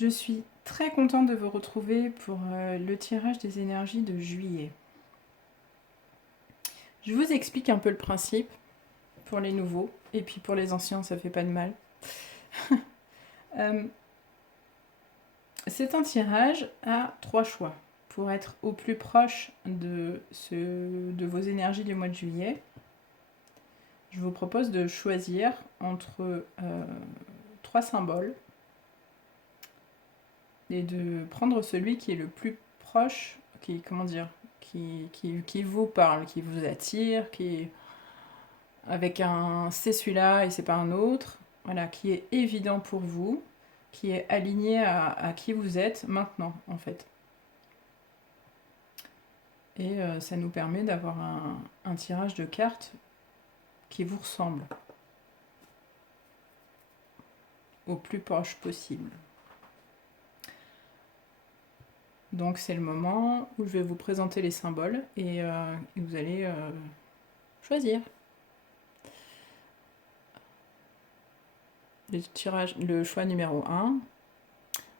Je suis très contente de vous retrouver pour le tirage des énergies de juillet. Je vous explique un peu le principe pour les nouveaux, et puis pour les anciens, ça fait pas de mal. C'est un tirage à 3 choix. Pour être au plus proche de vos énergies du mois de juillet, je vous propose de choisir entre 3 symboles et de prendre celui qui est le plus proche, qui vous parle, qui vous attire, qui avec un c'est celui-là et c'est pas un autre, voilà, qui est évident pour vous, qui est aligné à qui vous êtes maintenant en fait. Et ça nous permet d'avoir un tirage de cartes qui vous ressemble au plus proche possible. Donc c'est le moment où je vais vous présenter les symboles et vous allez choisir. Le choix numéro 1,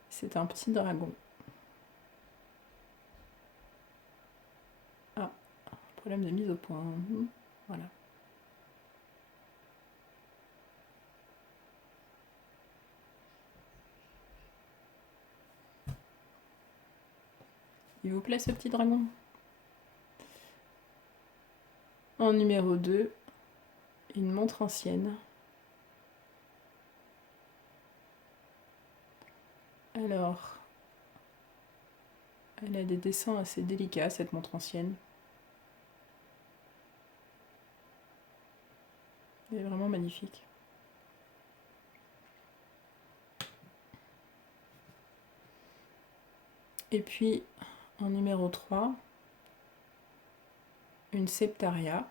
c'est un petit dragon. Ah, problème de mise au point. Voilà. Il vous plaît ce petit dragon? En numéro 2, une montre ancienne. Alors, elle a des dessins assez délicats, cette montre ancienne. Elle est vraiment magnifique. Et puis, en numéro 3, une septaria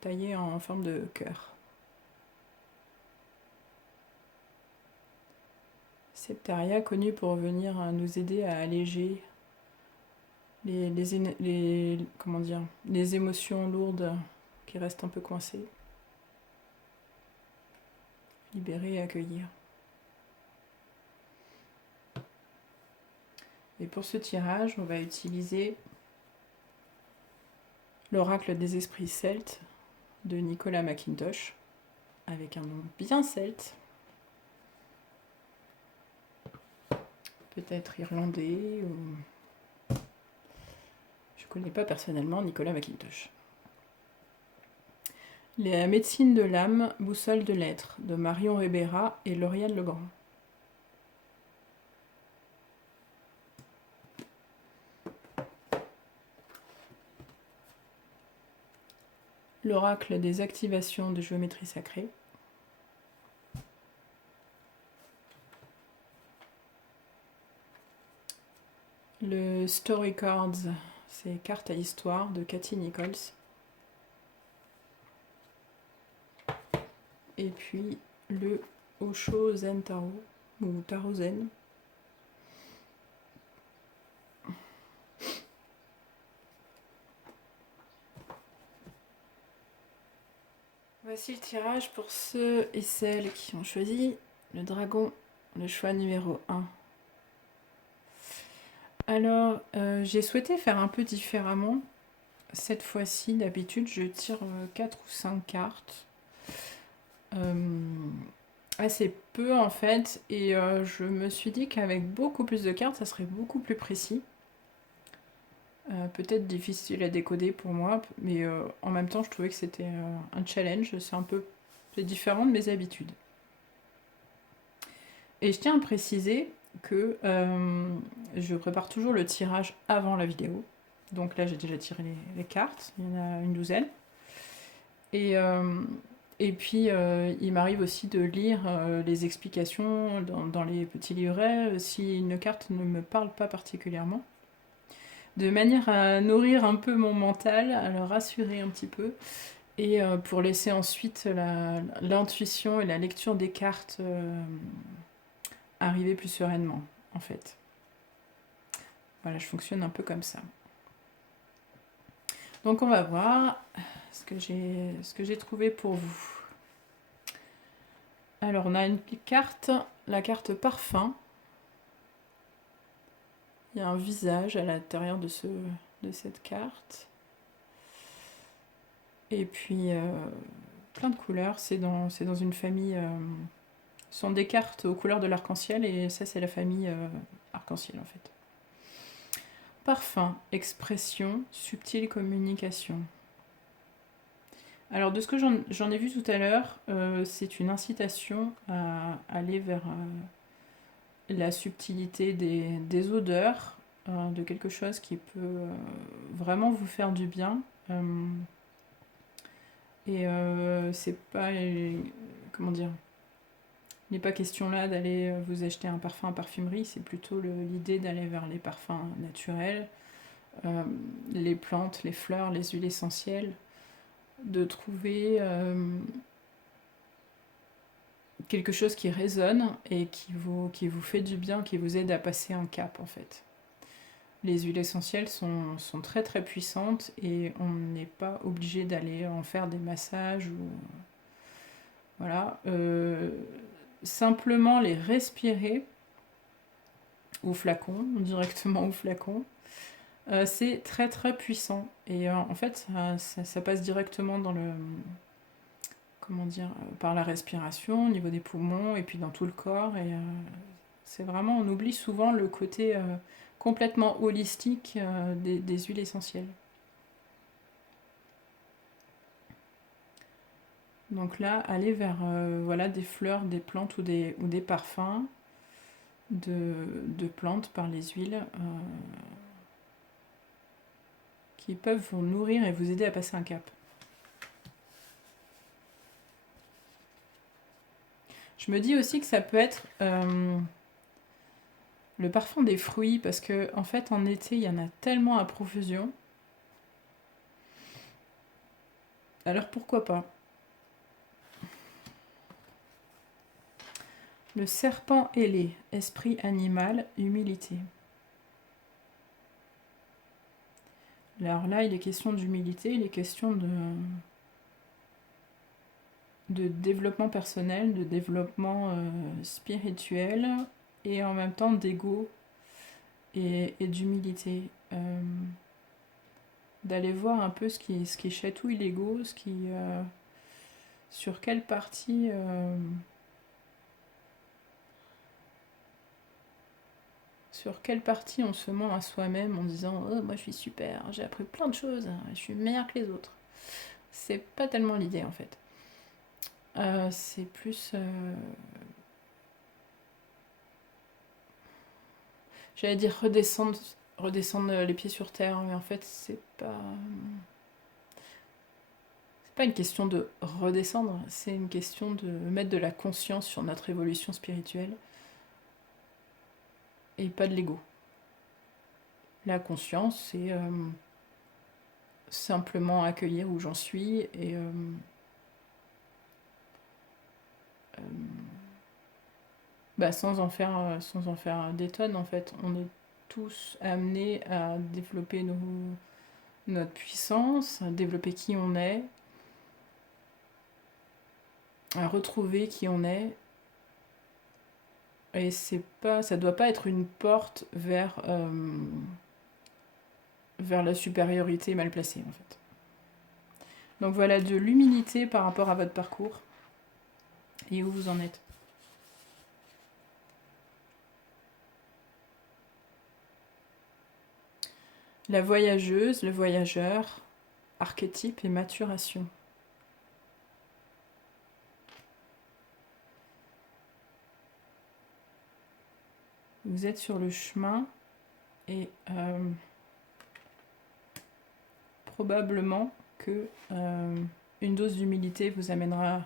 taillée en forme de cœur. Septaria connue pour venir nous aider à alléger les émotions lourdes qui restent un peu coincées. Libérer et accueillir. Et pour ce tirage, on va utiliser l'oracle des esprits celtes de Nicolas McIntosh, avec un nom bien celte, peut-être irlandais, ou... je ne connais pas personnellement Nicolas McIntosh. La médecine de l'âme, boussole de l'être, de Marion Ribera et Lauriane Legrand. L'oracle des activations de géométrie sacrée. Le Story Cards, c'est cartes à histoire de Cathy Nichols. Et puis le Osho Zen Tarot, ou Tarot Zen. Voici le tirage pour ceux et celles qui ont choisi le dragon, le choix numéro 1. Alors, j'ai souhaité faire un peu différemment. Cette fois-ci, d'habitude, je tire 4 ou 5 cartes. Assez peu en fait, et je me suis dit qu'avec beaucoup plus de cartes, ça serait beaucoup plus précis. Peut-être difficile à décoder pour moi, mais en même temps, je trouvais que c'était un challenge. C'est différent de mes habitudes. Et je tiens à préciser que je prépare toujours le tirage avant la vidéo. Donc là, j'ai déjà tiré les cartes, il y en a une douzaine. Et puis, il m'arrive aussi de lire les explications dans les petits livrets si une carte ne me parle pas particulièrement. De manière à nourrir un peu mon mental, à le rassurer un petit peu, et pour laisser ensuite l'intuition et la lecture des cartes arriver plus sereinement, en fait. Voilà, je fonctionne un peu comme ça. Donc on va voir ce que j'ai trouvé pour vous. Alors on a une carte, la carte parfum. Il y a un visage à l'intérieur de cette carte. Et puis, plein de couleurs. C'est dans une famille... ce sont des cartes aux couleurs de l'arc-en-ciel, et ça, c'est la famille arc-en-ciel, en fait. Parfum, expression, subtile communication. Alors, de ce que j'en ai vu tout à l'heure, c'est une incitation à aller vers la subtilité des odeurs, de quelque chose qui peut vraiment vous faire du bien. Et c'est pas... comment dire ? Il n'est pas question là d'aller vous acheter un parfum en parfumerie, c'est plutôt l'idée d'aller vers les parfums naturels, les plantes, les fleurs, les huiles essentielles, de trouver quelque chose qui résonne et qui vous fait du bien, qui vous aide à passer un cap en fait. Les huiles essentielles sont très très puissantes et on n'est pas obligé d'aller en faire des massages ou voilà. Simplement les respirer au flacon, directement au flacon, c'est très très puissant. Et en fait, ça passe directement dans le... comment dire, par la respiration, au niveau des poumons, et puis dans tout le corps. Et c'est vraiment, on oublie souvent le côté complètement holistique des huiles essentielles. Donc là, aller vers voilà, des fleurs, des plantes ou des parfums de plantes par les huiles qui peuvent vous nourrir et vous aider à passer un cap. Je me dis aussi que ça peut être le parfum des fruits, parce que en fait en été il y en a tellement à profusion. Alors pourquoi pas? Le serpent ailé, esprit animal, humilité. Alors là, il est question d'humilité, il est question de développement personnel, de développement spirituel, et en même temps d'ego et d'humilité. D'aller voir un peu ce qui chatouille l'ego, sur quelle partie... sur quelle partie on se ment à soi-même en disant « Oh, moi je suis super, j'ai appris plein de choses, je suis meilleure que les autres. » C'est pas tellement l'idée en fait. C'est plus... j'allais dire redescendre les pieds sur terre, mais en fait c'est pas une question de redescendre, c'est une question de mettre de la conscience sur notre évolution spirituelle et pas de l'ego. La conscience, c'est simplement accueillir où j'en suis et sans en faire des tonnes en fait. On est tous amenés à développer notre puissance, à développer qui on est, à retrouver qui on est. Et ça doit pas être une porte vers la supériorité mal placée en fait. Donc voilà, de l'humilité par rapport à votre parcours et où vous en êtes. La voyageuse, le voyageur, archétype et maturation. Vous êtes sur le chemin et probablement que une dose d'humilité vous amènera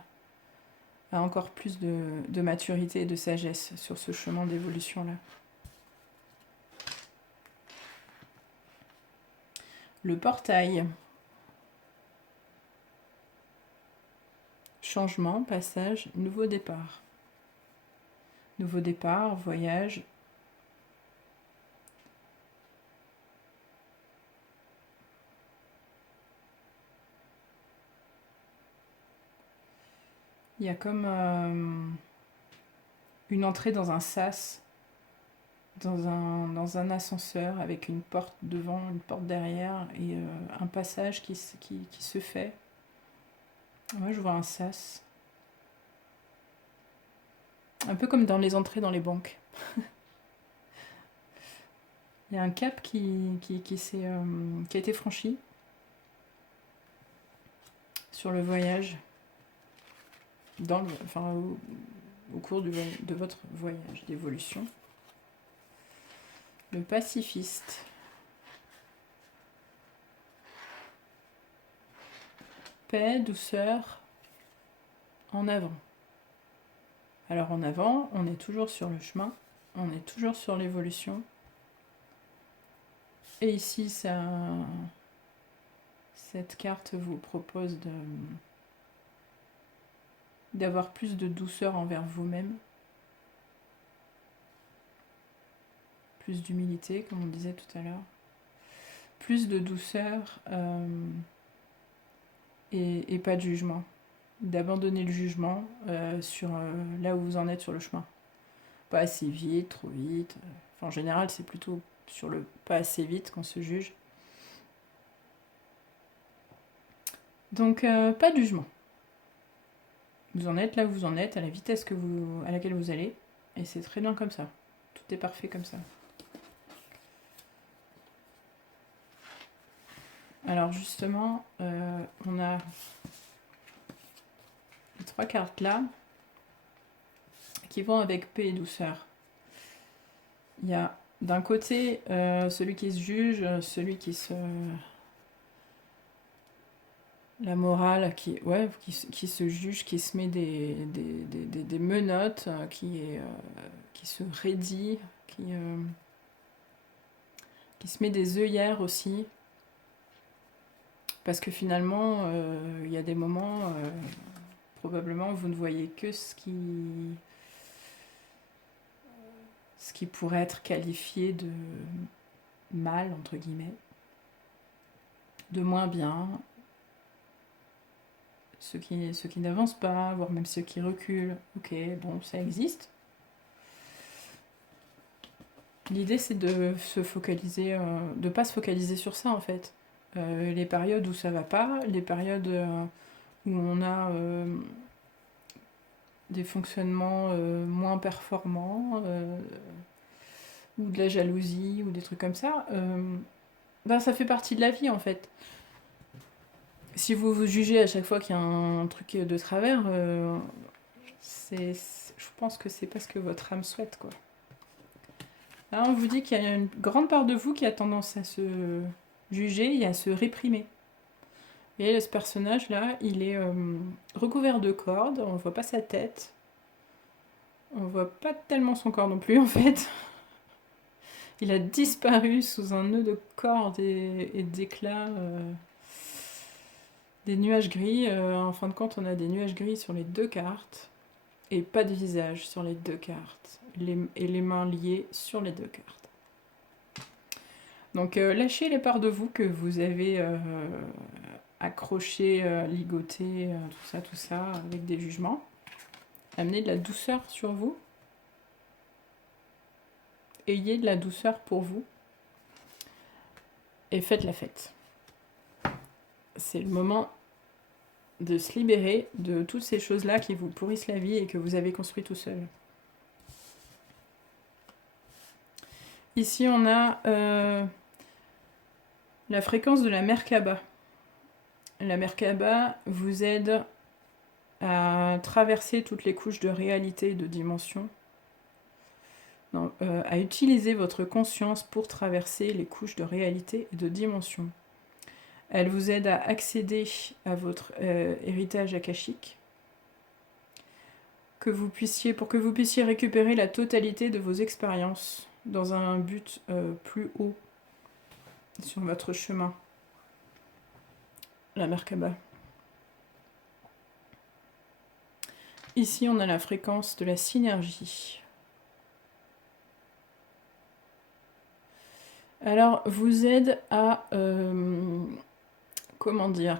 à encore plus de maturité et de sagesse sur ce chemin d'évolution-là. Le portail. Changement, passage, nouveau départ. Nouveau départ, voyage. Il y a comme une entrée dans un sas dans un ascenseur avec une porte devant, une porte derrière et un passage qui se fait. Moi, je vois un sas. Un peu comme dans les entrées dans les banques. Il y a un cap qui a été franchi sur le voyage, au cours de votre voyage d'évolution. Le pacifiste. Paix, douceur, en avant. Alors en avant, on est toujours sur le chemin, on est toujours sur l'évolution. Et ici, cette carte vous propose d'avoir plus de douceur envers vous-même, plus d'humilité, comme on disait tout à l'heure, plus de douceur et pas de jugement. D'abandonner le jugement sur là où vous en êtes sur le chemin. Pas assez vite, trop vite. En général, c'est plutôt sur le pas assez vite qu'on se juge. Donc, pas de jugement. Vous en êtes là où vous en êtes, à la vitesse à laquelle vous allez, et c'est très bien comme ça. Tout est parfait comme ça. Alors justement, on a les 3 cartes là qui vont avec paix et douceur. Il y a d'un côté celui qui se juge, celui qui se... La morale qui se juge, qui se met des menottes, qui se raidit, qui se met des œillères aussi. Parce que finalement, il y a des moments, probablement, vous ne voyez que ce qui pourrait être qualifié de mal, entre guillemets, de moins bien, ceux qui n'avancent pas, voire même ceux qui reculent. Ok, bon, ça existe. L'idée, c'est de se focaliser, de pas se focaliser sur ça, en fait. Les périodes où ça va pas, les périodes où on a des fonctionnements moins performants, ou de la jalousie, ou des trucs comme ça, ça fait partie de la vie, en fait. Si vous vous jugez à chaque fois qu'il y a un truc de travers, je pense que c'est pas ce que votre âme souhaite, quoi. Là, on vous dit qu'il y a une grande part de vous qui a tendance à se juger et à se réprimer. Et ce personnage-là, il est recouvert de cordes, on voit pas sa tête, on voit pas tellement son corps non plus, en fait. Il a disparu sous un nœud de cordes et d'éclats. Des nuages gris, en fin de compte on a des nuages gris sur les 2 cartes et pas de visage sur les 2 cartes et les mains liées sur les 2 cartes. Donc lâchez les parts de vous que vous avez accrochées, ligotées, tout ça avec des jugements. Amenez de la douceur sur vous. Ayez de la douceur pour vous et faites la fête. C'est le moment de se libérer de toutes ces choses-là qui vous pourrissent la vie et que vous avez construit tout seul. Ici, on a la fréquence de la Merkaba. La Merkaba vous aide à traverser toutes les couches de réalité et de dimension, à utiliser votre conscience pour traverser les couches de réalité et de dimension. Elle vous aide à accéder à votre héritage akashique, pour que vous puissiez récupérer la totalité de vos expériences dans un but plus haut sur votre chemin. La Merkaba. Ici, on a la fréquence de la synergie. Alors, vous aide à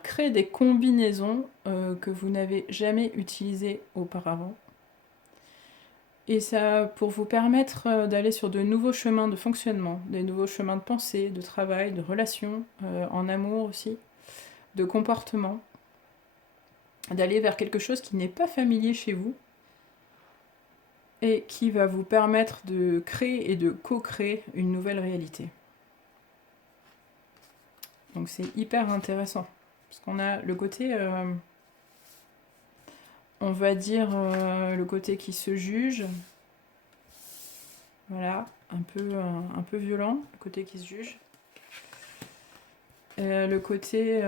créer des combinaisons que vous n'avez jamais utilisées auparavant. Et ça pour vous permettre d'aller sur de nouveaux chemins de fonctionnement, des nouveaux chemins de pensée, de travail, de relations, en amour aussi, de comportement, d'aller vers quelque chose qui n'est pas familier chez vous et qui va vous permettre de créer et de co-créer une nouvelle réalité. Donc c'est hyper intéressant, parce qu'on a le côté, on va dire, le côté qui se juge, voilà, un peu violent, le côté qui se juge. Le côté,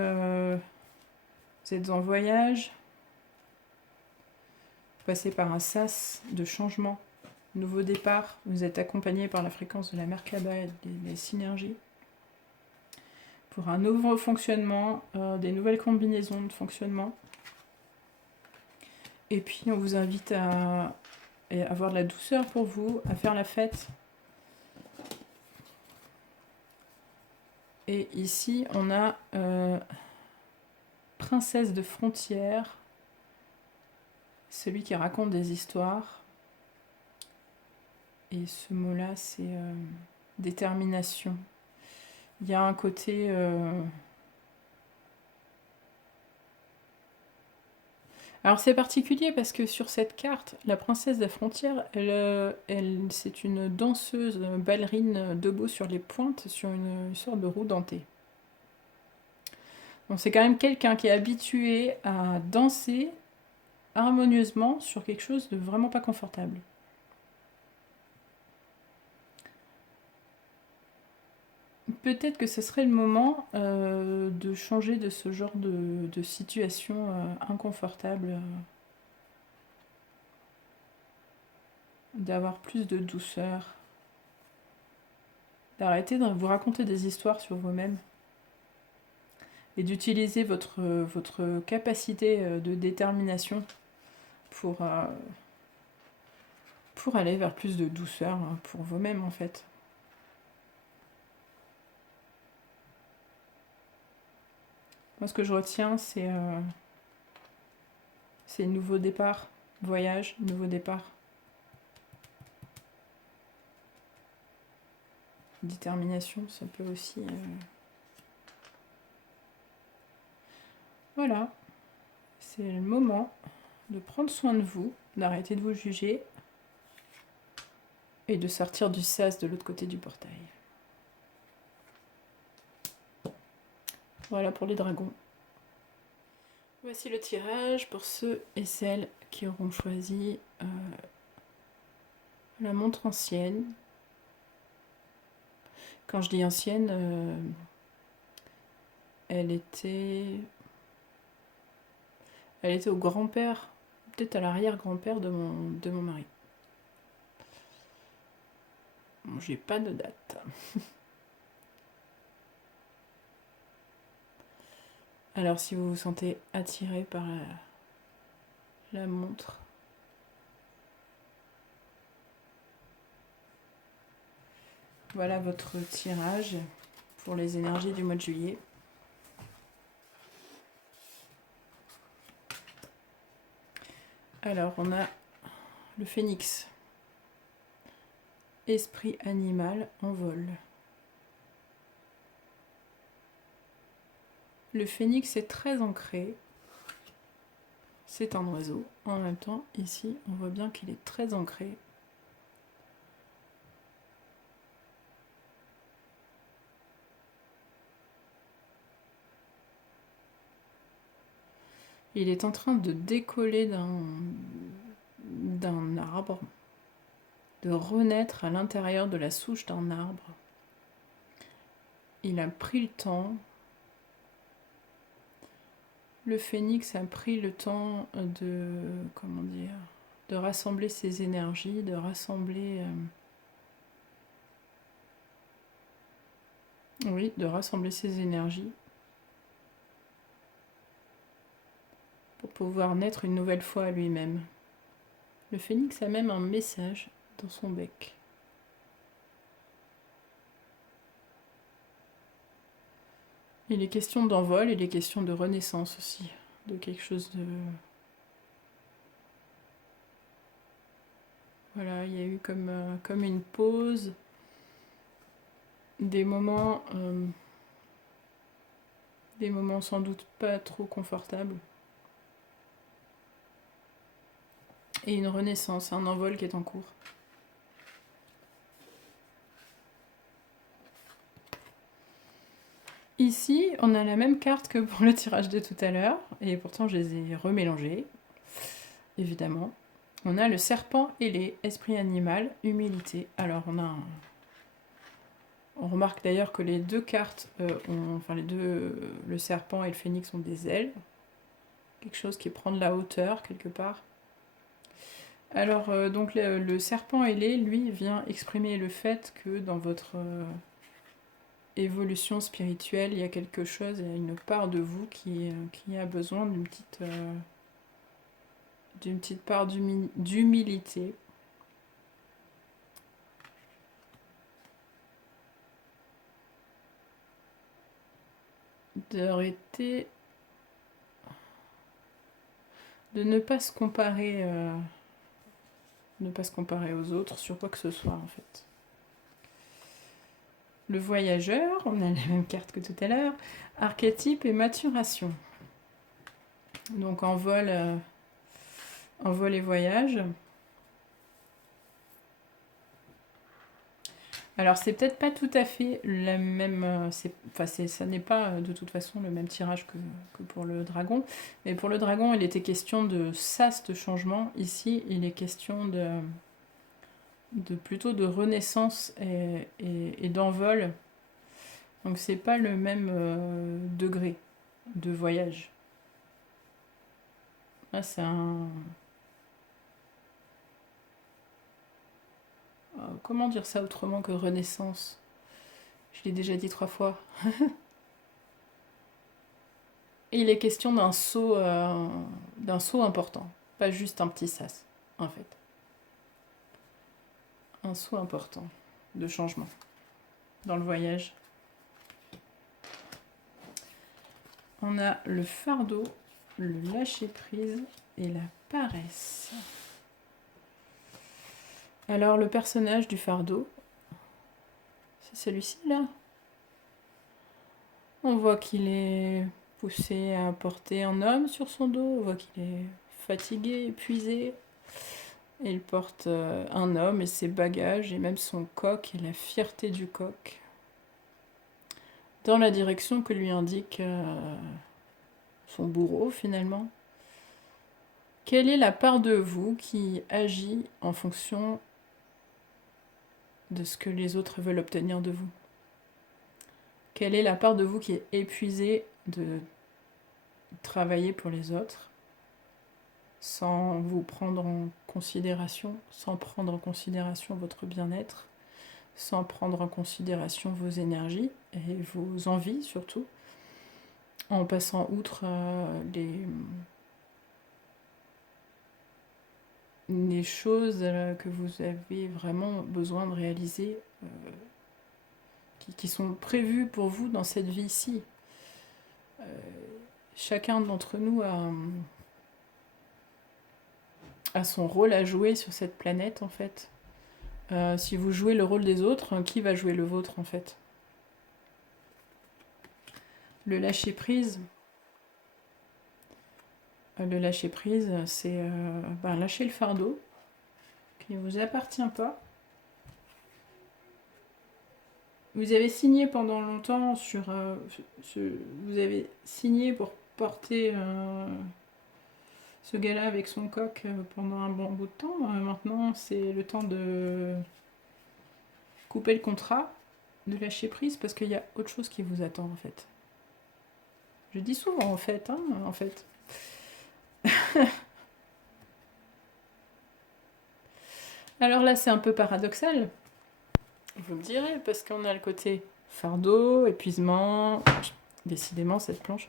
vous êtes en voyage, vous passez par un sas de changement, nouveau départ, vous êtes accompagné par la fréquence de la Merkaba et des synergies, pour un nouveau fonctionnement, des nouvelles combinaisons de fonctionnement. Et puis on vous invite à avoir de la douceur pour vous, à faire la fête. Et ici, on a princesse de frontières, celui qui raconte des histoires. Et ce mot-là, c'est détermination. Il y a un côté... Alors c'est particulier parce que sur cette carte, la princesse des frontières, c'est une danseuse ballerine debout sur les pointes, sur une sorte de roue dentée. Donc c'est quand même quelqu'un qui est habitué à danser harmonieusement sur quelque chose de vraiment pas confortable. Peut-être que ce serait le moment de changer de ce genre de situation inconfortable, d'avoir plus de douceur, d'arrêter de vous raconter des histoires sur vous-même et d'utiliser votre capacité de détermination pour aller vers plus de douceur pour vous-même en fait. Moi, ce que je retiens, c'est nouveau départ, voyage, nouveau départ. Détermination, ça peut aussi... Voilà, c'est le moment de prendre soin de vous, d'arrêter de vous juger et de sortir du sas de l'autre côté du portail. Voilà pour les dragons. Voici le tirage pour ceux et celles qui auront choisi la montre ancienne. Quand je dis ancienne, elle était au grand-père, peut-être à l'arrière-grand-père de mon mari. Bon, j'ai pas de date. Alors si vous vous sentez attiré par la montre, voilà votre tirage pour les énergies du mois de juillet. Alors on a le phénix, esprit animal en vol. Le phénix est très ancré, c'est un oiseau. En même temps, ici, on voit bien qu'il est très ancré. Il est en train de décoller d'un arbre, de renaître à l'intérieur de la souche d'un arbre. Il a pris le temps. Le phénix a pris le temps de rassembler ses énergies, de rassembler ses énergies pour pouvoir naître une nouvelle fois à lui-même. Le phénix a même un message dans son bec. Il est question d'envol, il est question de renaissance aussi, de quelque chose de... Voilà, il y a eu comme une pause, des moments sans doute pas trop confortables, et une renaissance, un envol qui est en cours. Ici, on a la même carte que pour le tirage de tout à l'heure, et pourtant je les ai remélangées, évidemment. On a le serpent ailé, esprit animal, humilité. Alors on remarque d'ailleurs que les deux cartes, le serpent et le phénix ont des ailes. Quelque chose qui prend de la hauteur quelque part. Alors donc le serpent ailé, lui, vient exprimer le fait que dans votre évolution spirituelle, il y a quelque chose, il y a une part de vous qui a besoin d'une petite part d'humilité. D'arrêter, de ne pas se comparer, aux autres sur quoi que ce soit en fait. Le voyageur, on a la même carte que tout à l'heure, archétype et maturation. Donc envol et voyage. Alors c'est peut-être pas tout à fait la même, ça n'est pas de toute façon le même tirage que pour le dragon, mais pour le dragon il était question de sas de changement, ici il est question plutôt de renaissance et d'envol, donc c'est pas le même degré de voyage. Là c'est un... Comment dire ça autrement que renaissance? Je l'ai déjà dit 3 fois. Et il est question d'un saut important, pas juste un petit sas, en fait. Un saut important de changement dans le voyage. On a le fardeau, le lâcher-prise et la paresse. Alors le personnage du fardeau, c'est celui-ci là. On voit qu'il est poussé à porter un homme sur son dos, on voit qu'il est fatigué, épuisé. Et il porte un homme et ses bagages et même son coq et la fierté du coq dans la direction que lui indique son bourreau finalement. Quelle est la part de vous qui agit en fonction de ce que les autres veulent obtenir de vous? Quelle est la part de vous qui est épuisée de travailler pour les autres sans vous prendre en considération, sans prendre en considération votre bien-être, sans prendre en considération vos énergies et vos envies surtout, en passant outre les choses que vous avez vraiment besoin de réaliser, qui sont prévues pour vous dans cette vie-ci. Chacun d'entre nous a son rôle à jouer sur cette planète en fait. Si vous jouez le rôle des autres, qui va jouer le vôtre en fait? Le lâcher-prise, c'est lâcher le fardeau qui ne vous appartient pas. Vous avez signé pendant longtemps vous avez signé pour porter ce gars-là avec son coq pendant un bon bout de temps. Maintenant, c'est le temps de couper le contrat, de lâcher prise, parce qu'il y a autre chose qui vous attend en fait. Je dis souvent en fait. Alors là, c'est un peu paradoxal, vous me direz, parce qu'on a le côté fardeau, épuisement, décidément cette planche.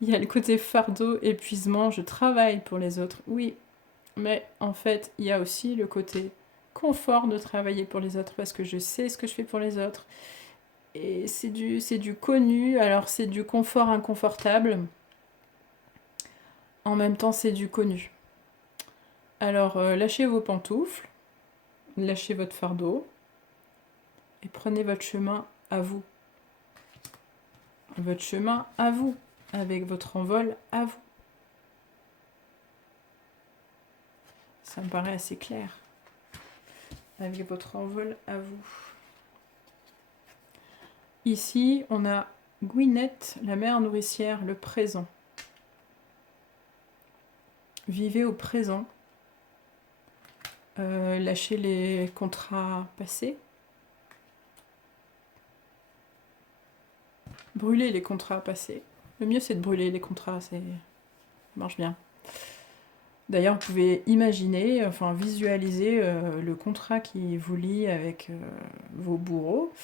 Il y a le côté fardeau, épuisement, je travaille pour les autres, oui, mais en fait, il y a aussi le côté confort de travailler pour les autres, parce que je sais ce que je fais pour les autres, et c'est du connu, alors c'est du confort inconfortable, en même temps c'est du connu. Alors, lâchez vos pantoufles, lâchez votre fardeau et prenez votre chemin à vous. Votre chemin à vous, avec votre envol à vous. Ça me paraît assez clair. Avec votre envol à vous. Ici, on a Gwyneth, la mère nourricière, le présent. Vivez au présent. Lâchez les contrats passés. Brûlez les contrats passés. Le mieux, c'est de brûler les contrats, ça marche bien. D'ailleurs, vous pouvez imaginer, enfin visualiser le contrat qui vous lie avec vos bourreaux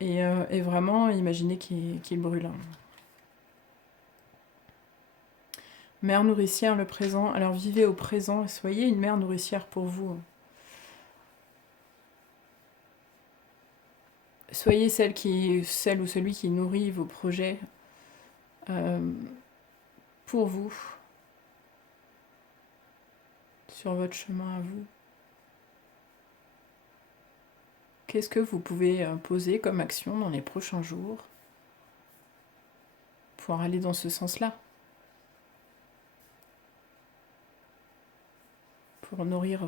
et vraiment imaginer qu'il brûle. Mère nourricière, le présent. Alors vivez au présent et soyez une mère nourricière pour vous. Soyez celle ou celui qui nourrit vos projets pour vous, sur votre chemin à vous. Qu'est-ce que vous pouvez poser comme action dans les prochains jours pour aller dans ce sens-là? Pour nourrir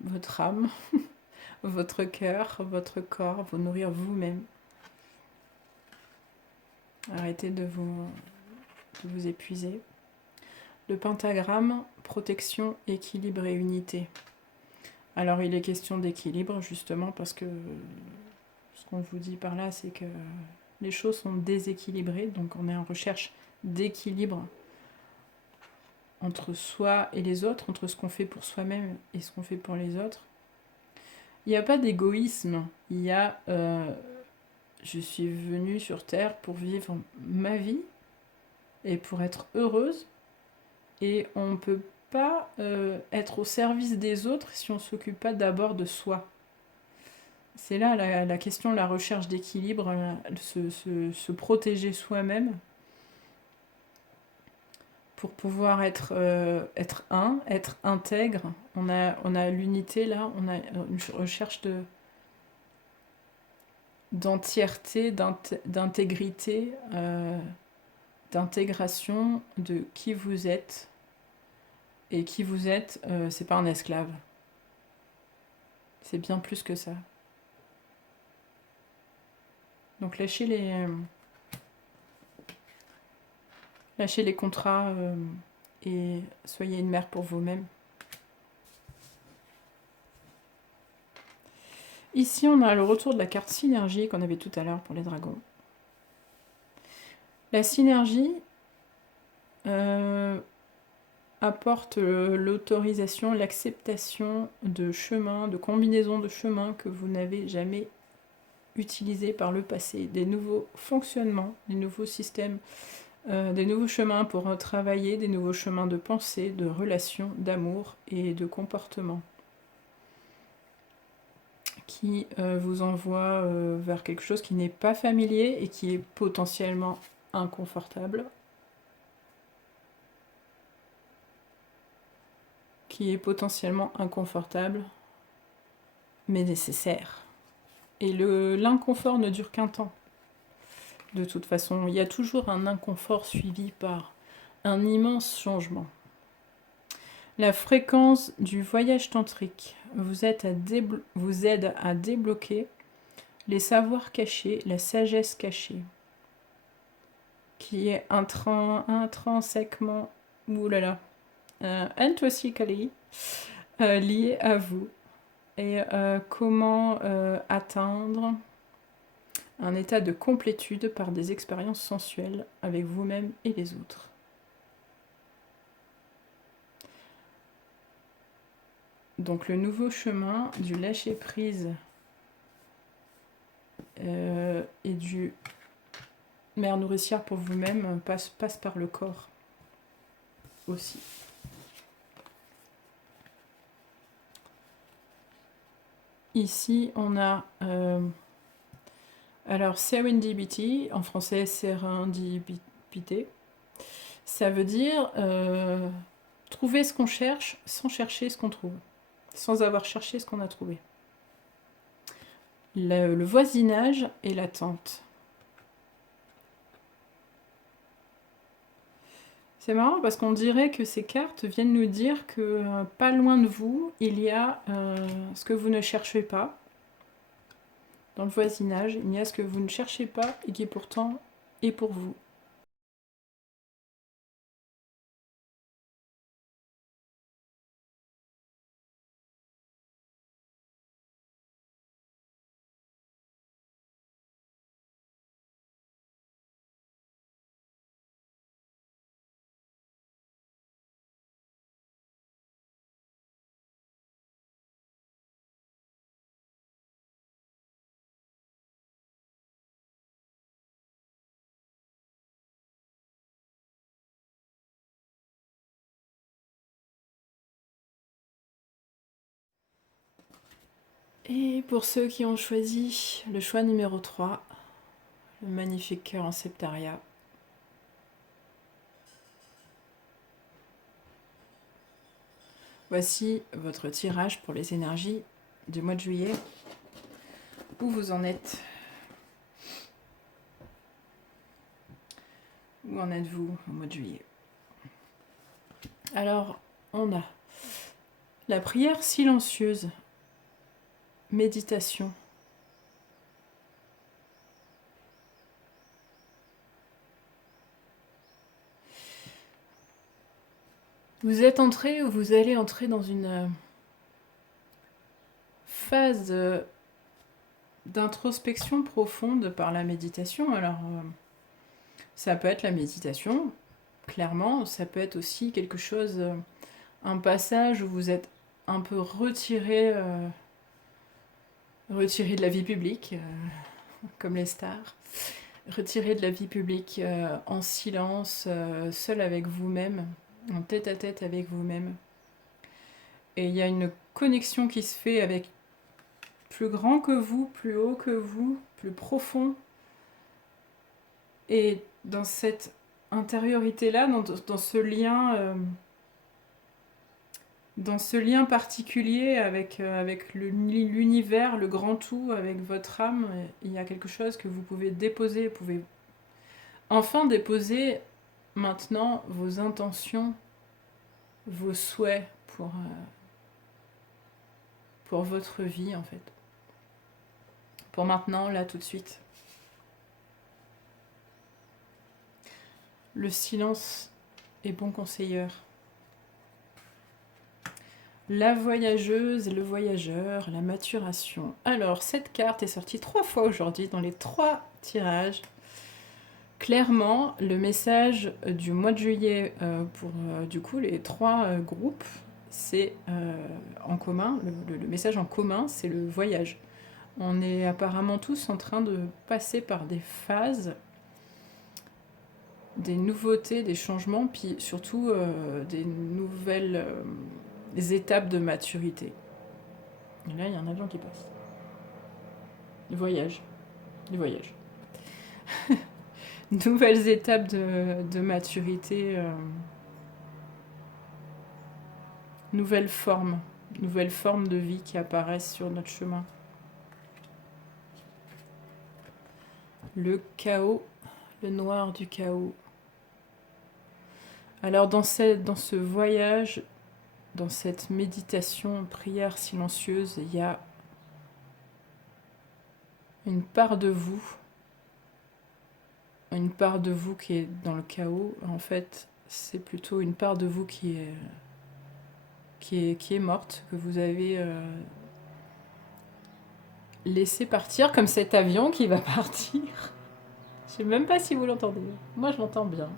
votre âme, votre cœur, votre corps, vous nourrir vous-même. Arrêtez de vous épuiser. Le pentagramme, protection, équilibre et unité. Alors il est question d'équilibre justement parce que ce qu'on vous dit par là, c'est que les choses sont déséquilibrées, donc on est en recherche d'équilibre entre soi et les autres, entre ce qu'on fait pour soi-même et ce qu'on fait pour les autres. Il n'y a pas d'égoïsme, il y a je suis venue sur Terre pour vivre ma vie et pour être heureuse, et on ne peut pas être au service des autres si on ne s'occupe pas d'abord de soi. C'est là la question de la recherche d'équilibre, se protéger soi-même pour pouvoir être intègre. On a l'unité là, on a une recherche d'entièreté, d'intégrité, d'intégration de qui vous êtes. Et qui vous êtes, c'est pas un esclave. C'est bien plus que ça. Donc lâchez les contrats et soyez une mère pour vous-même. Ici, on a le retour de la carte synergie qu'on avait tout à l'heure pour les dragons. La synergie apporte l'autorisation, l'acceptation de chemins, de combinaisons de chemins que vous n'avez jamais utilisés par le passé, des nouveaux fonctionnements, des nouveaux systèmes, des nouveaux chemins pour travailler, des nouveaux chemins de pensée, de relations, d'amour et de comportement qui vous envoie vers quelque chose qui n'est pas familier et qui est potentiellement inconfortable, mais nécessaire. Et l'inconfort ne dure qu'un temps. De toute façon, il y a toujours un inconfort suivi par un immense changement. La fréquence du voyage tantrique vous aide à débloquer les savoirs cachés, la sagesse cachée, qui est intrinsèquement, intrinsically liée à vous. Et comment atteindre un état de complétude par des expériences sensuelles avec vous-même et les autres. Donc le nouveau chemin du lâcher-prise et du mère nourricière pour vous-même passe par le corps aussi. Ici, on a alors serendipity, en français sérendipité. Ça veut dire Trouver ce qu'on cherche sans chercher ce qu'on trouve. Sans avoir cherché ce qu'on a trouvé. Le voisinage et l'attente. C'est marrant parce qu'on dirait que ces cartes viennent nous dire que pas loin de vous, il y a ce que vous ne cherchez pas. Dans le voisinage, il y a ce que vous ne cherchez pas et qui pourtant est pour vous. Et pour ceux qui ont choisi le choix numéro 3, le magnifique cœur en septaria. Voici votre tirage pour les énergies du mois de juillet. Où vous en êtes? Où en êtes-vous au mois de juillet? Alors, on a la prière silencieuse, méditation. Vous êtes entré ou vous allez entrer dans une phase d'introspection profonde par la méditation. Alors, ça peut être la méditation, clairement. Ça peut être aussi quelque chose, un passage où vous êtes un peu retiré de la vie publique, comme les stars. Retiré de la vie publique en silence, seul avec vous-même, en tête-à-tête avec vous-même. Et il y a une connexion qui se fait avec plus grand que vous, plus haut que vous, plus profond. Et dans cette intériorité-là, dans ce lien, particulier avec l'univers, le grand tout, avec votre âme, il y a quelque chose que vous pouvez déposer. Vous pouvez enfin déposer maintenant vos intentions, vos souhaits pour votre vie, en fait. Pour maintenant, là, tout de suite. Le silence est bon conseilleur. La voyageuse, le voyageur, la maturation. Alors, cette carte est sortie 3 fois aujourd'hui dans les 3 tirages. Clairement, le message du mois de juillet pour du coup les 3 groupes, c'est en commun, le message en commun, c'est le voyage. On est apparemment tous en train de passer par des phases, des nouveautés, des changements, puis surtout des nouvelles étapes de maturité. Et là, il y a un avion qui passe. Le voyage. Nouvelles étapes de maturité, nouvelles formes de vie qui apparaissent sur notre chemin. Le chaos, le noir du chaos. Alors dans ce voyage, dans cette méditation, prière silencieuse, il y a une part de vous qui est dans le chaos. En fait, c'est plutôt une part de vous qui est morte, que vous avez laissé partir, comme cet avion qui va partir. Je sais même pas si vous l'entendez. Moi, je l'entends bien.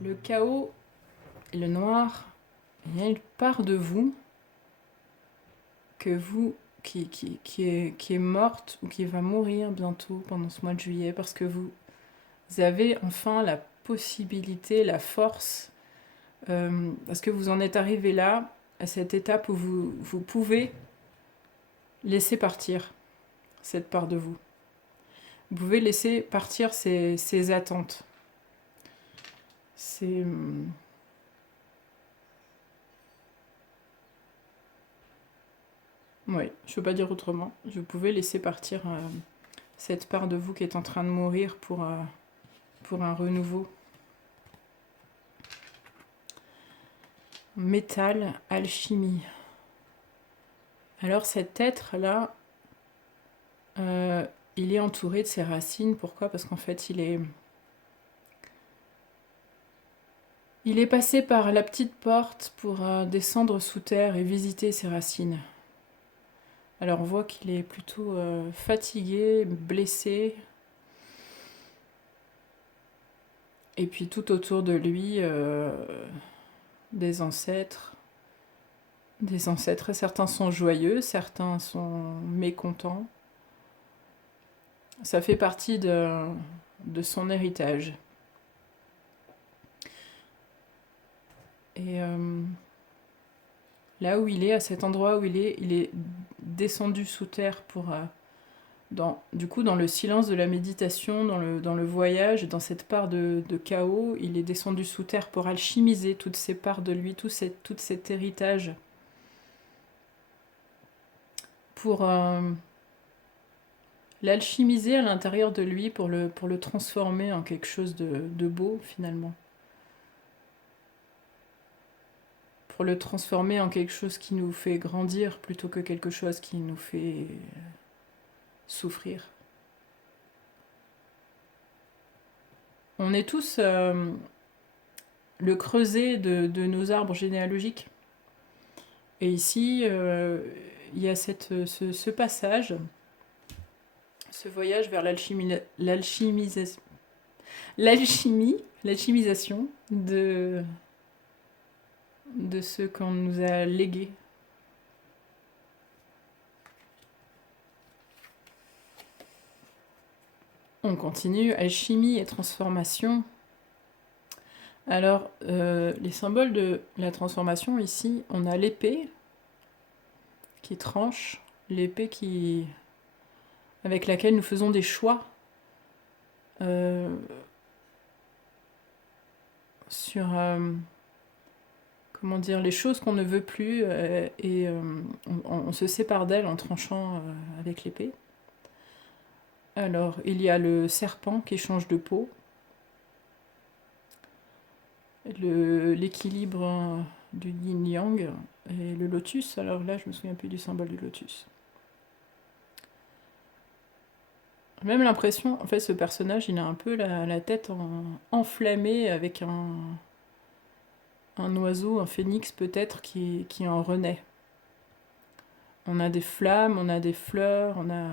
Le chaos et le noir, il y a une part de vous qui est morte ou qui va mourir bientôt pendant ce mois de juillet parce que vous avez enfin la possibilité, la force, parce que vous en êtes arrivé là, à cette étape où vous pouvez laisser partir cette part de vous. Vous pouvez laisser partir ces attentes, C'est... Ouais, je peux pas dire autrement. Je pouvais laisser partir cette part de vous qui est en train de mourir pour un renouveau. Métal, alchimie. Alors cet être-là, il est entouré de ses racines. Pourquoi? Parce qu'en fait, il est passé par la petite porte pour descendre sous terre et visiter ses racines. Alors on voit qu'il est plutôt fatigué, blessé. Et puis tout autour de lui, des ancêtres. Des ancêtres, certains sont joyeux, certains sont mécontents. Ça fait partie de son héritage. Et là où il est, à cet endroit où il est descendu sous terre pour... du coup, dans le silence de la méditation, dans le voyage, dans cette part de chaos, il est descendu sous terre pour alchimiser toutes ces parts de lui, tout cet héritage. Pour l'alchimiser à l'intérieur de lui, pour le transformer en quelque chose de beau, finalement. Pour le transformer en quelque chose qui nous fait grandir plutôt que quelque chose qui nous fait souffrir. On est tous le creuset de nos arbres généalogiques. Et ici, il y a ce passage, ce voyage vers l'alchimisation de ce qu'on nous a légué. On continue, alchimie et transformation. Alors, les symboles de la transformation, ici, on a l'épée qui tranche, l'épée avec laquelle nous faisons des choix sur comment dire, les choses qu'on ne veut plus, et on se sépare d'elles en tranchant avec l'épée. Alors, il y a le serpent qui change de peau, l'équilibre du yin-yang, et le lotus. Alors là, je me souviens plus du symbole du lotus. Même l'impression, en fait, ce personnage, il a un peu la tête enflammée avec un oiseau, un phénix peut-être, qui en renaît. On a des flammes, on a des fleurs, on a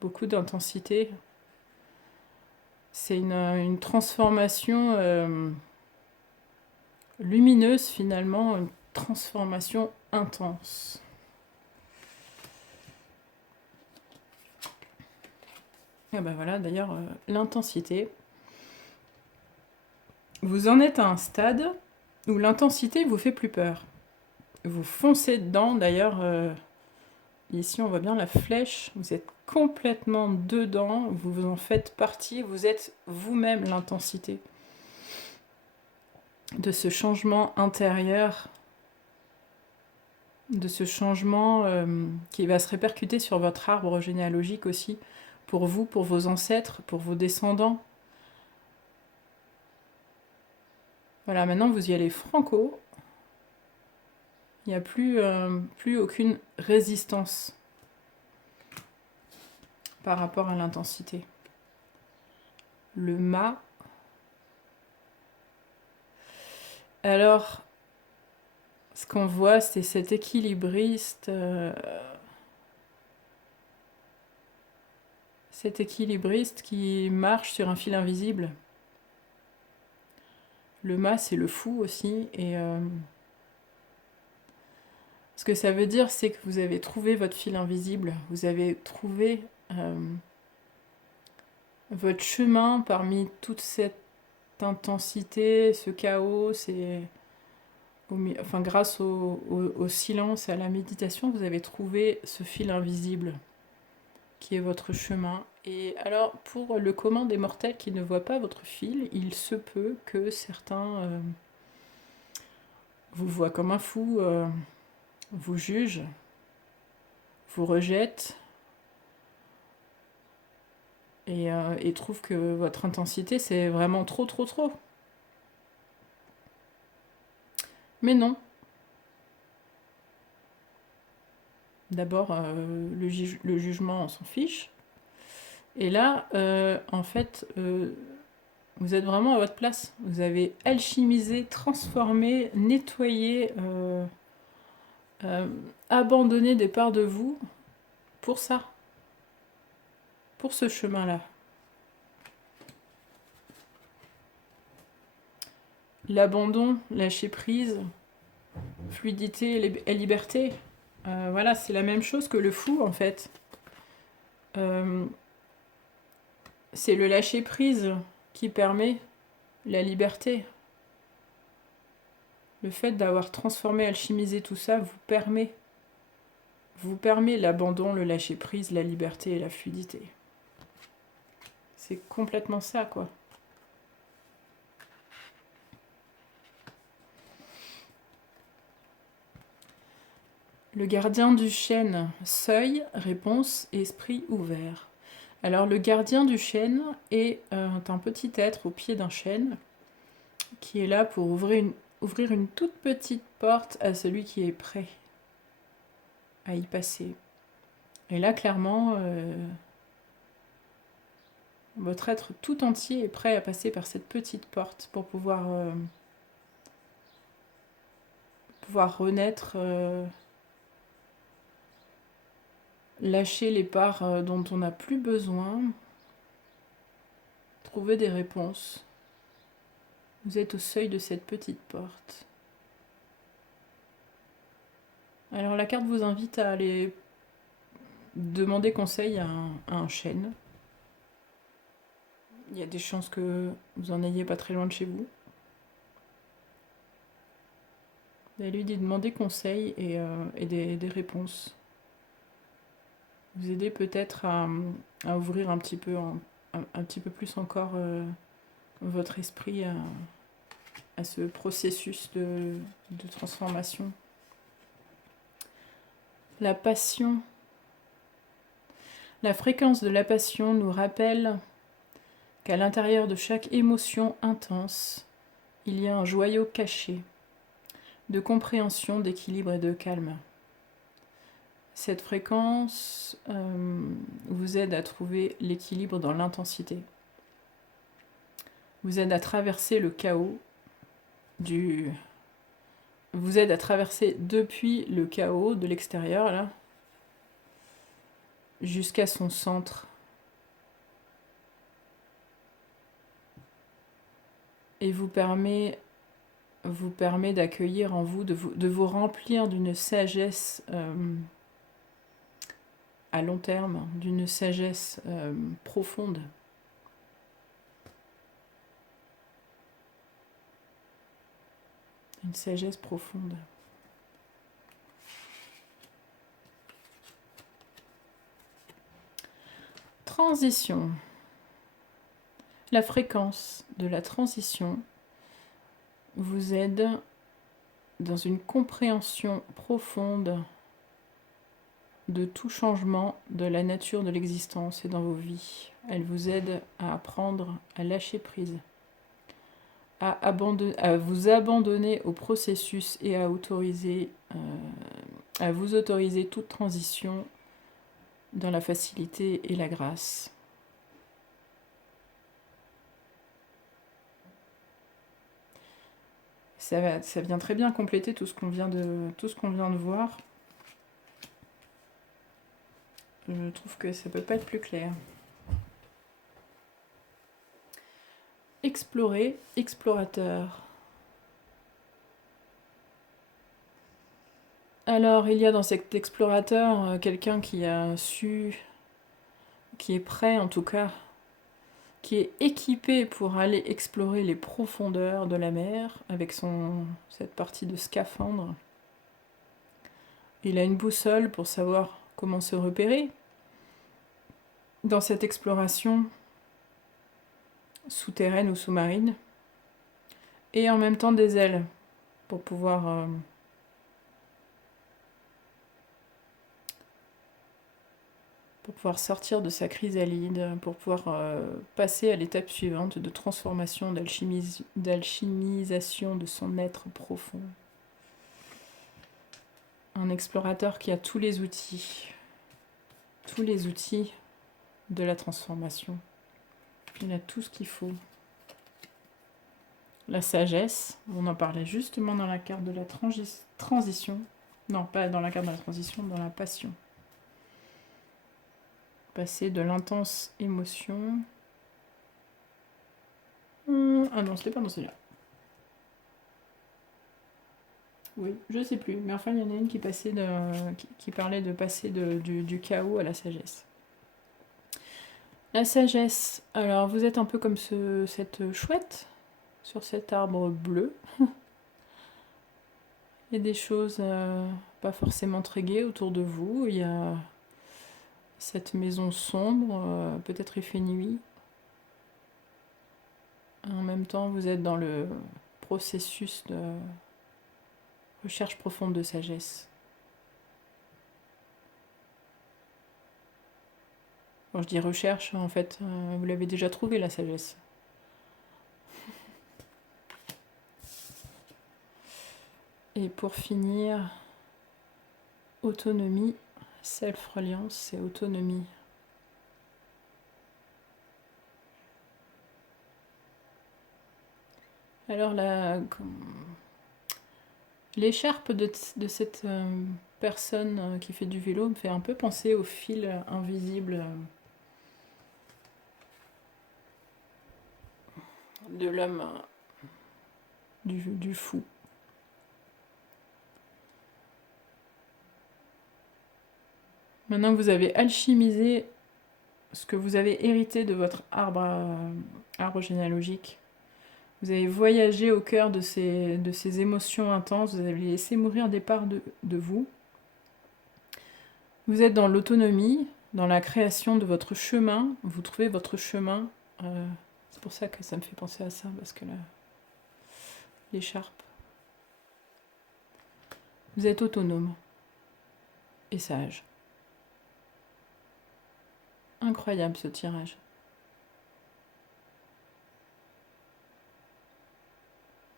beaucoup d'intensité. C'est une transformation lumineuse finalement, une transformation intense. Et ben voilà, d'ailleurs, l'intensité. Vous en êtes à un stade où l'intensité vous fait plus peur. Vous foncez dedans, d'ailleurs, ici on voit bien la flèche, vous êtes complètement dedans, vous en faites partie, vous êtes vous-même l'intensité de ce changement intérieur, de ce changement qui va se répercuter sur votre arbre généalogique aussi, pour vous, pour vos ancêtres, pour vos descendants. Voilà, maintenant vous y allez franco. Il n'y a plus aucune résistance par rapport à l'intensité. Le mât. Alors, ce qu'on voit, c'est cet équilibriste. Cet équilibriste qui marche sur un fil invisible. Le mât, c'est le fou aussi. Et ce que ça veut dire, c'est que vous avez trouvé votre fil invisible. Vous avez trouvé votre chemin parmi toute cette intensité, ce chaos. Grâce au silence et à la méditation, vous avez trouvé ce fil invisible qui est votre chemin. Et alors, pour le commun des mortels qui ne voient pas votre fil, il se peut que certains vous voient comme un fou, vous jugent, vous rejettent et trouvent que votre intensité, c'est vraiment trop, trop, trop. Mais non. D'abord, le jugement, on s'en fiche. Et là, en fait, vous êtes vraiment à votre place. Vous avez alchimisé, transformé, nettoyé, abandonné des parts de vous pour ça, pour ce chemin-là. L'abandon, lâcher prise, fluidité et liberté. Voilà, c'est la même chose que le fou, en fait. C'est le lâcher prise qui permet la liberté. Le fait d'avoir transformé, alchimisé tout ça vous permet l'abandon, le lâcher prise, la liberté et la fluidité. C'est complètement ça, quoi. Le gardien du chêne, seuil, réponse, esprit ouvert. Alors le gardien du chêne est un petit être au pied d'un chêne qui est là pour ouvrir une toute petite porte à celui qui est prêt à y passer. Et là, clairement, votre être tout entier est prêt à passer par cette petite porte pour pouvoir renaître, lâcher les parts dont on n'a plus besoin, trouver des réponses. Vous êtes au seuil de cette petite porte. Alors la carte vous invite à aller demander conseil à un chêne. Il y a des chances que vous en ayez pas très loin de chez vous. Elle lui dit demander conseil et des réponses. Vous aider peut-être à ouvrir un petit peu plus encore votre esprit à ce processus de transformation. La passion. La fréquence de la passion nous rappelle qu'à l'intérieur de chaque émotion intense, il y a un joyau caché de compréhension, d'équilibre et de calme. Cette fréquence vous aide à trouver l'équilibre dans l'intensité. Vous aide à traverser le chaos vous aide à traverser depuis le chaos de l'extérieur, là, jusqu'à son centre. Et vous permet d'accueillir en vous, de vous remplir d'une sagesse à long terme, d'une sagesse profonde. Une sagesse profonde. Transition. La fréquence de la transition vous aide dans une compréhension profonde de tout changement de la nature de l'existence et dans vos vies. Elle vous aide à apprendre à lâcher prise, à vous abandonner au processus et à vous autoriser toute transition dans la facilité et la grâce. Ça vient très bien compléter tout ce qu'on vient de voir. Je trouve que ça peut pas être plus clair. Explorer, explorateur. Alors, il y a dans cet explorateur quelqu'un qui a su, qui est prêt en tout cas, qui est équipé pour aller explorer les profondeurs de la mer avec cette partie de scaphandre. Il a une boussole pour savoir comment se repérer. dans cette exploration souterraine ou sous-marine, et en même temps des ailes pour pouvoir sortir de sa chrysalide, pour pouvoir passer à l'étape suivante de transformation, d'alchimisation de son être profond. Un explorateur qui a tous les outils de la transformation. Il a tout ce qu'il faut. La sagesse, on en parlait justement dans la carte de la transition. Non, pas dans la carte de la transition, dans la passion. Passer de l'intense émotion. Ah non, c'était pas dans celui-là. Oui, je sais plus. Mais enfin, il y en a une qui parlait de passer du chaos à la sagesse. La sagesse. Alors, vous êtes un peu comme cette chouette sur cet arbre bleu. Il y a des choses pas forcément très gaies autour de vous. Il y a cette maison sombre, peut-être il fait nuit. En même temps, vous êtes dans le processus de recherche profonde de sagesse. Quand je dis recherche, en fait, vous l'avez déjà trouvé, la sagesse. Et pour finir, autonomie, self-reliance, c'est autonomie. Alors l'écharpe de cette personne qui fait du vélo me fait un peu penser au fil invisible de l'homme, du fou. Maintenant que vous avez alchimisé ce que vous avez hérité de votre arbre généalogique, vous avez voyagé au cœur de ces émotions intenses, vous avez laissé mourir des parts de vous. Vous êtes dans l'autonomie, dans la création de votre chemin, vous trouvez votre chemin. C'est pour ça que ça me fait penser à ça, parce que l'écharpe. Vous êtes autonome et sage. Incroyable ce tirage.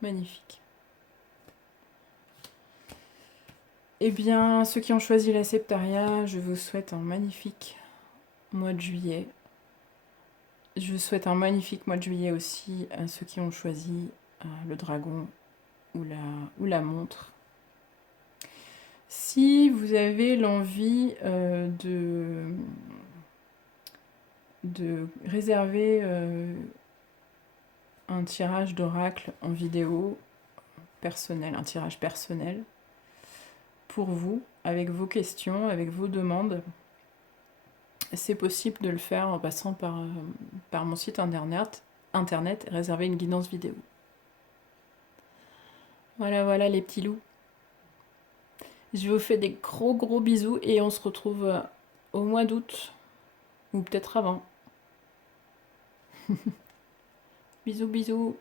Magnifique. Eh bien, ceux qui ont choisi la Septaria, je vous souhaite un magnifique mois de juillet. Je vous souhaite un magnifique mois de juillet aussi à ceux qui ont choisi le dragon ou la montre. Si vous avez l'envie de réserver un tirage d'oracle en vidéo personnel, un tirage personnel pour vous, avec vos questions, avec vos demandes, c'est possible de le faire en passant par mon site internet et réserver une guidance vidéo. Voilà les petits loups. Je vous fais des gros bisous et on se retrouve au mois d'août, ou peut-être avant. Bisous.